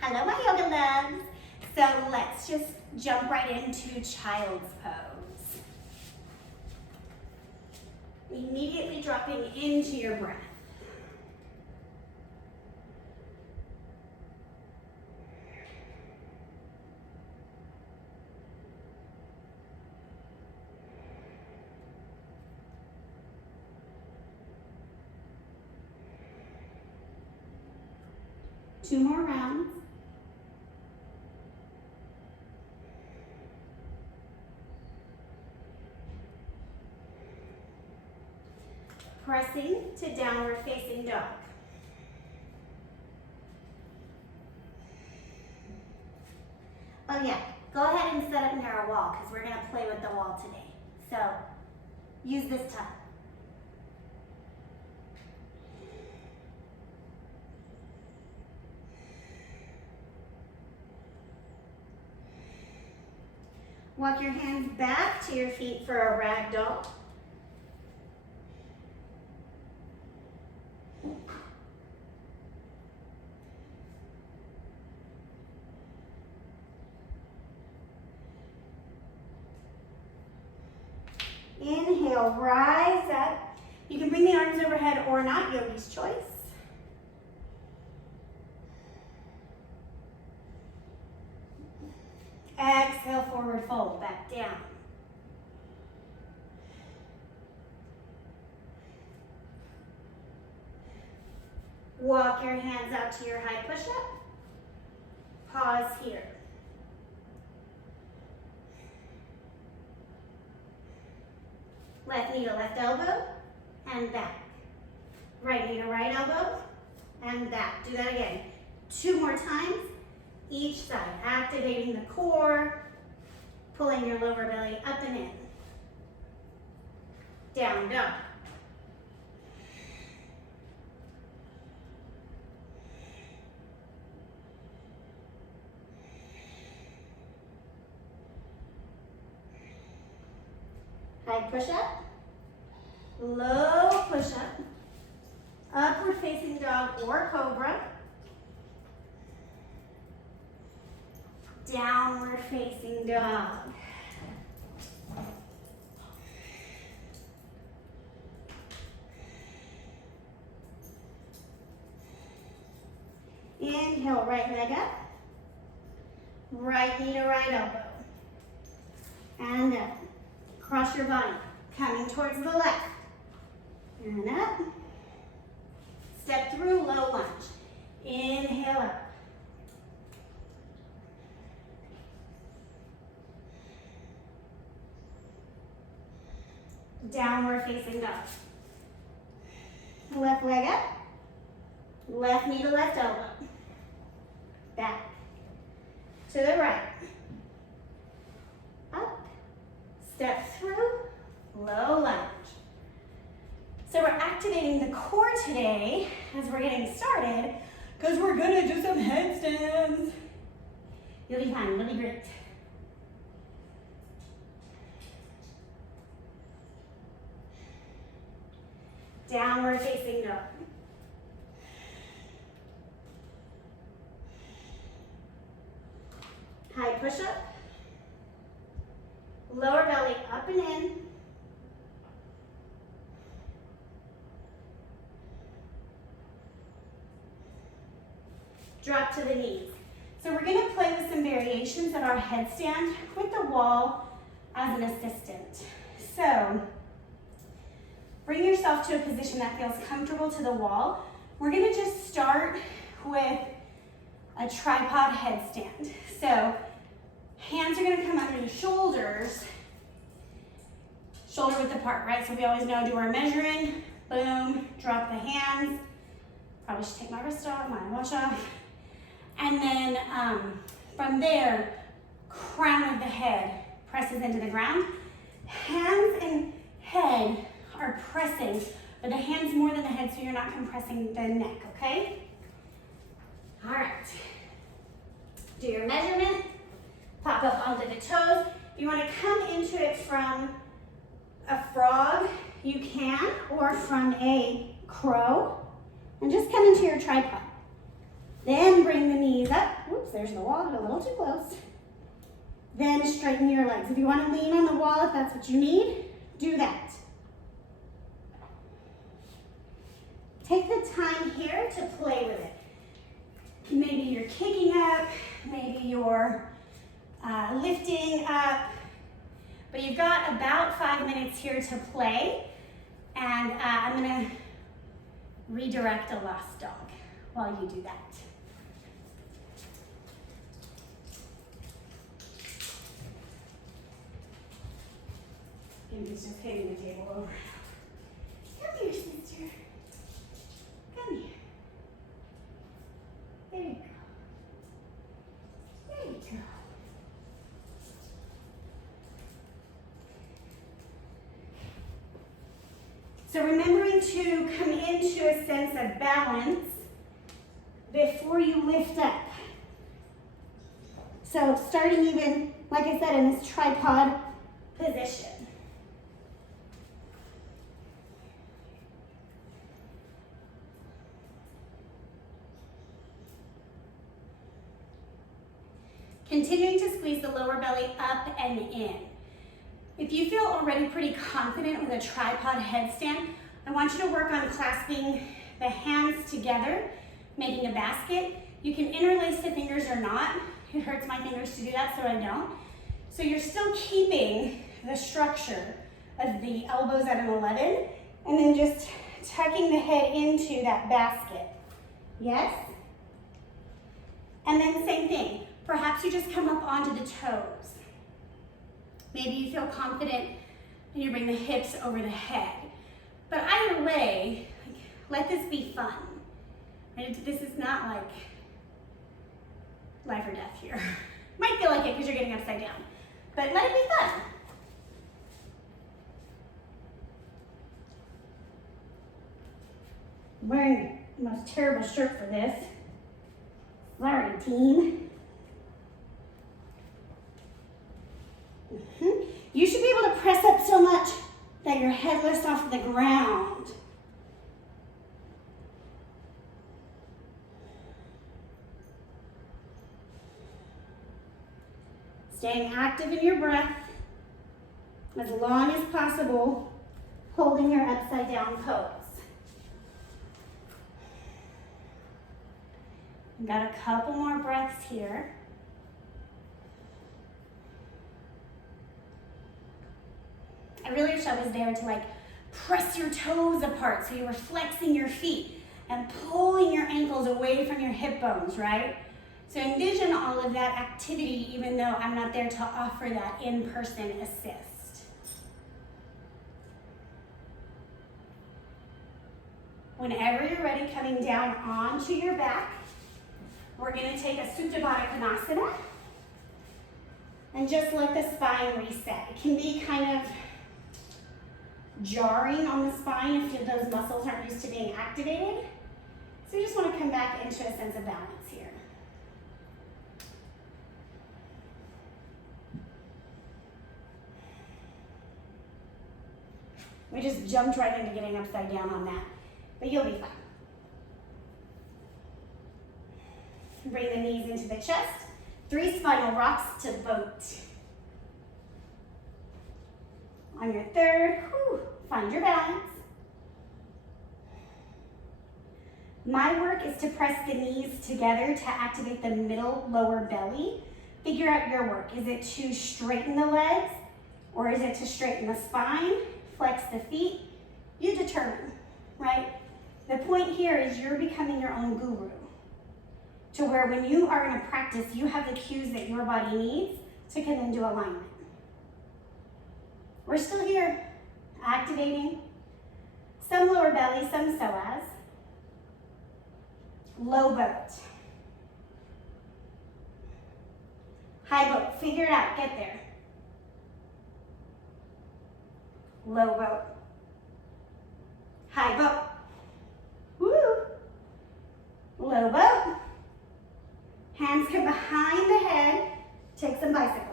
Hello, my yoga loves. So let's just jump right into child's pose. Immediately dropping into your breath. Two more rounds. Pressing to downward facing dog. Oh yeah, go ahead and set up near a wall because we're gonna play with the wall today. So use this time. Walk your hands back to your feet for a ragdoll. Inhale, rise up. You can bring the arms overhead or not, yogi's choice. Exhale, forward fold, back down. Walk your hands out to your high push-up. Pause here. Left knee to left elbow and back. Right knee to right elbow and back. Do that again. 2 more times. Each side, activating the core, pulling your lower belly up and in. Down dog. High push-up, low push-up, upward facing dog or cobra, downward facing dog. Inhale, right leg up, right knee to right elbow, and up. Cross your body, coming towards the left, and up. Step through, low lunge. Inhale up. Downward facing dog. Left leg up, left knee to left elbow. Back, to the right. Up, step through, low lunge. So we're activating the core today as we're getting started because we're gonna do some headstands. You'll be fine, it'll be great. Downward facing dog. High push-up. Lower belly up and in. Drop to the knees. So we're going to play with some variations of our headstand with the wall as an assistant. So bring yourself to a position that feels comfortable to the wall. We're going to just start with a tripod headstand. So hands are going to come under the shoulders, shoulder width apart, right? So we always know, do our measuring, boom, drop the hands. Probably should take my wrist off, my watch off. And then from there, crown of the head presses into the ground. Hands and head are pressing, but the hands more than the head so you're not compressing the neck, okay? All right. Do your measurement. Pop up onto the toes. If you want to come into it from a frog, you can, or from a crow, and just come into your tripod. Then bring the knees up. Woo. Oops, there's the wall, a little too close. Then straighten your legs. If you want to lean on the wall, if that's what you need, do that. Take the time here to play with it. Maybe you're kicking up, maybe you're lifting up, but you've got about 5 minutes here to play, and I'm gonna redirect a lost dog while you do that. Amy's just hitting the table over. Come here, sister. Come here. There you go. There you go. So remembering to come into a sense of balance before you lift up. So starting even, like I said, in this tripod position. Continuing to squeeze the lower belly up and in. If you feel already pretty confident with a tripod headstand, I want you to work on clasping the hands together, making a basket. You can interlace the fingers or not. It hurts my fingers to do that, so I don't. So you're still keeping the structure of the elbows at an 11, and then just tucking the head into that basket. Yes? And then same thing. Perhaps you just come up onto the toes. Maybe you feel confident and you bring the hips over the head. But either way, let this be fun. This is not like life or death here. Might feel like it because you're getting upside down, but let it be fun. I'm wearing the most terrible shirt for this. Sorry, team. You should be able to press up so much that your head lifts off the ground. Staying active in your breath as long as possible, holding your upside down pose. We've got a couple more breaths here. I really wish I was there to like press your toes apart so you were flexing your feet and pulling your ankles away from your hip bones, right? So envision all of that activity even though I'm not there to offer that in-person assist. Whenever you're ready, coming down onto your back, we're going to take a Supta Baddha Konasana and just let the spine reset. It can be kind of jarring on the spine if those muscles aren't used to being activated. So you just want to come back into a sense of balance here. We just jumped right into getting upside down on that, but you'll be fine. Bring the knees into the chest. 3 spinal rocks to boat. On your third, find your balance. My work is to press the knees together to activate the middle lower belly. Figure out your work. Is it to straighten the legs or is it to straighten the spine, flex the feet? You determine, right? The point here is you're becoming your own guru to where when you are in a practice, you have the cues that your body needs to come into alignment. We're still here, activating some lower belly, some psoas. Low boat. High boat, figure it out, get there. Low boat. High boat. Woo! Low boat. Hands come behind the head, take some bicycles.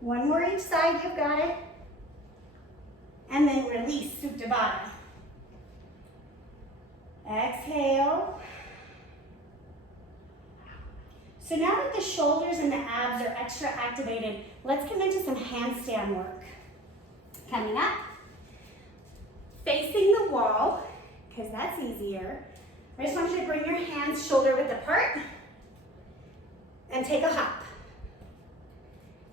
One more each side, you've got it. And and then release, Supta Baddha. Exhale. So now that the shoulders and the abs are extra activated, let's come into some handstand work. Coming up, facing the wall, because that's easier. I just want you to bring your hands shoulder width apart and take a hop.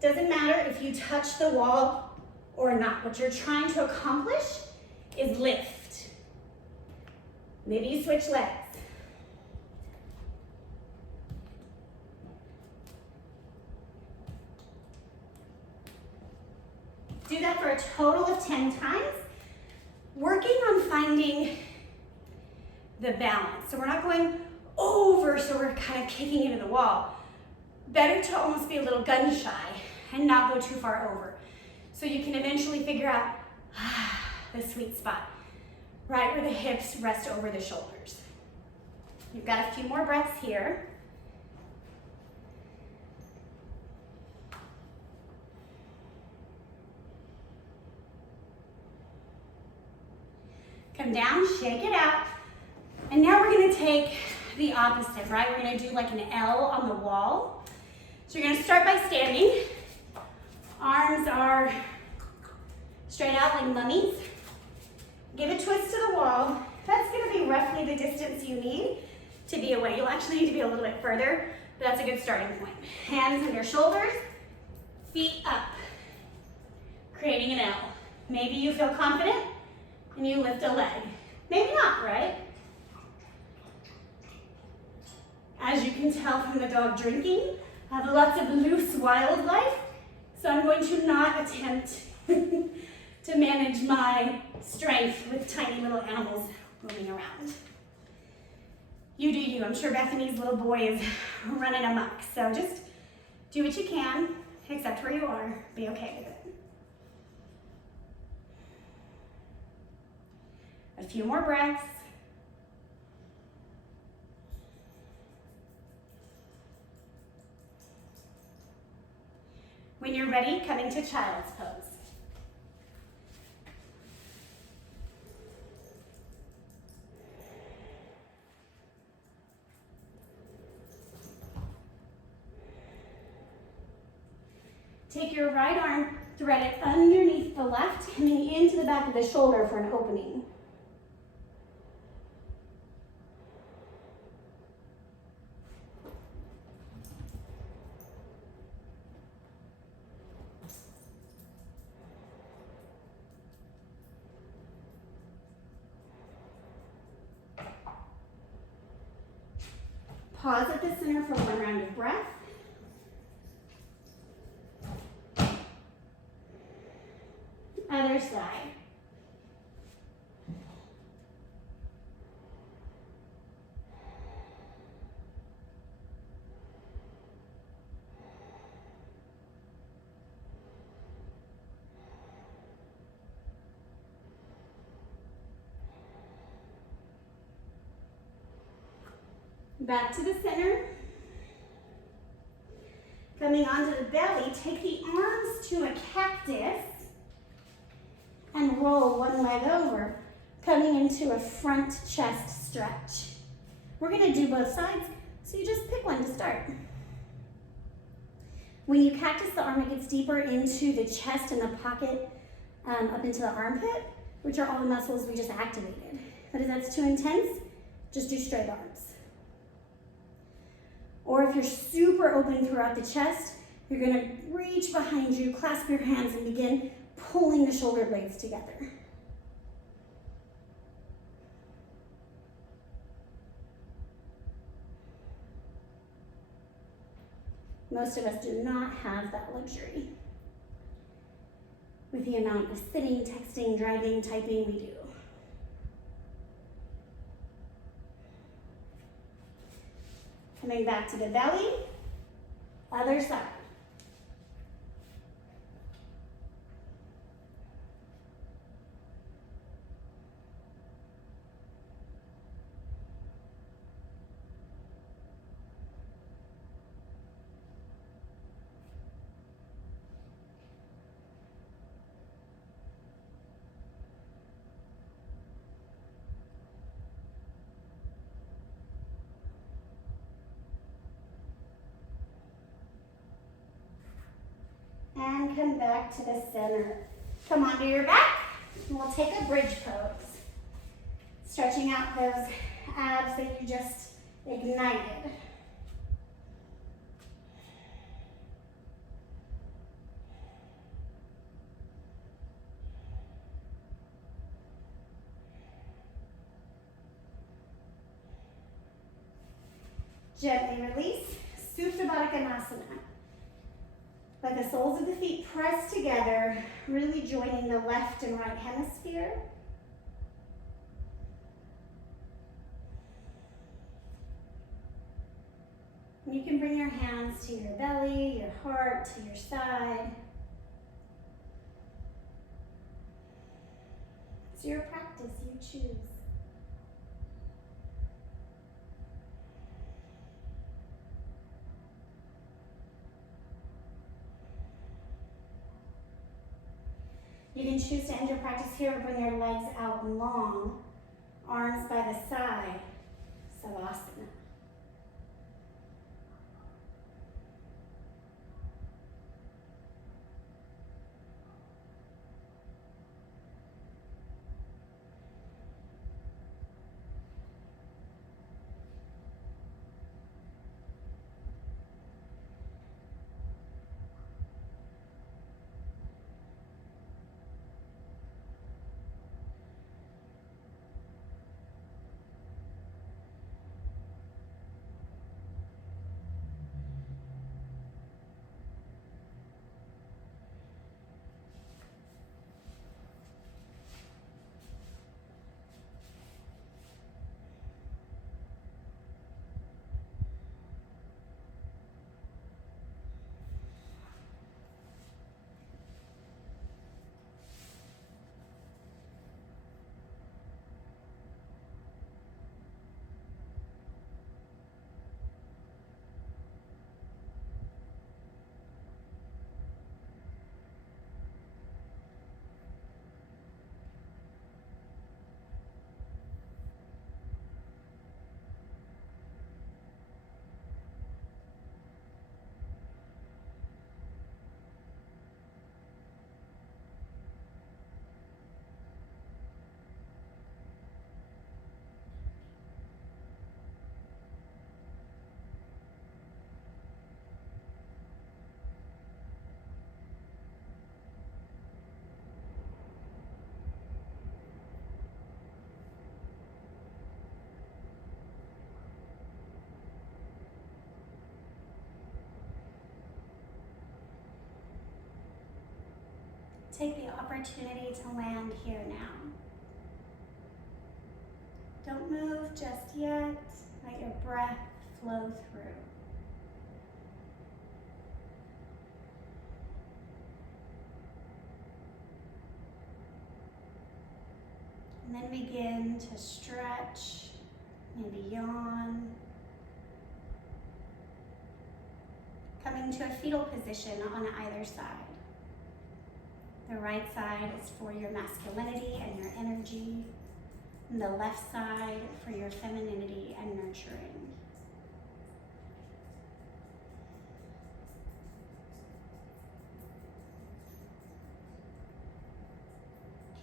Doesn't matter if you touch the wall or not. What you're trying to accomplish is lift. Maybe you switch legs. Do that for a total of 10 times, working on finding the balance. So we're not going over, so we're kind of kicking into the wall. Better to almost be a little gun shy and not go too far over. So you can eventually figure out the sweet spot, right where the hips rest over the shoulders. You've got a few more breaths here. Come down, shake it out. And now we're gonna take the opposite, right? We're gonna do like an L on the wall. So you're gonna start by standing. Arms are straight out like mummies. Give a twist to the wall. That's gonna be roughly the distance you need to be away. You'll actually need to be a little bit further, but that's a good starting point. Hands on your shoulders, feet up, creating an L. Maybe you feel confident and you lift a leg. Maybe not, right? As you can tell from the dog drinking, I have lots of loose wildlife, so I'm going to not attempt to manage my strength with tiny little animals moving around. You do you. I'm sure Bethany's little boy is running amok, so just do what you can, accept where you are, be okay with it. A few more breaths. When you're ready, coming to child's pose. Take your right arm, thread it underneath the left, coming into the back of the shoulder for an opening. Pause at the center for one round of breath. Other side. Back to the center. Coming onto the belly, take the arms to a cactus and roll one leg over, coming into a front chest stretch. We're gonna do both sides, so you just pick one to start. When you cactus the arm, it gets deeper into the chest and the pocket, up into the armpit, which are all the muscles we just activated. But if that's too intense, just do straight arms. Or if you're super open throughout the chest, you're gonna reach behind you, clasp your hands, and begin pulling the shoulder blades together. Most of us do not have that luxury. With the amount of sitting, texting, driving, typing we do. Coming back to the belly, other side. and come back to the center. Come onto your back, and we'll take a bridge pose. Stretching out those abs that you just ignited. Gently release, Supta Baddha Konasana. Let the soles of the feet press together, really joining the left and right hemisphere. You can bring your hands to your belly, your heart, to your side. It's your practice, you choose. You can choose to end your practice here or bring your legs out long, arms by the side, Savasana. Take the opportunity to land here now. Don't move just yet. Let your breath flow through. And then begin to stretch, maybe yawn. Coming to a fetal position on either side. The right side is for your masculinity and your energy, and the left side for your femininity and nurturing.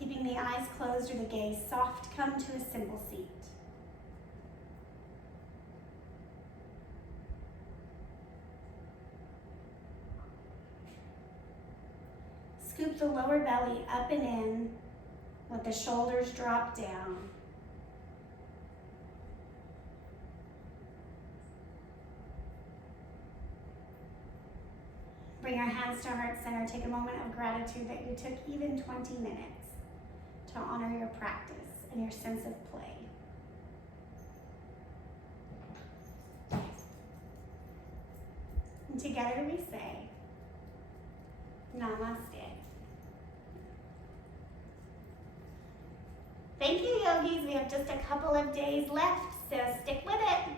Keeping the eyes closed or the gaze soft, come to a simple seat. Scoop the lower belly up and in, let the shoulders drop down. Bring your hands to heart center. Take a moment of gratitude that you took even 20 minutes to honor your practice and your sense of play. And together we say, Namaste. Thank you, yogis. We have just a couple of days left, so stick with it.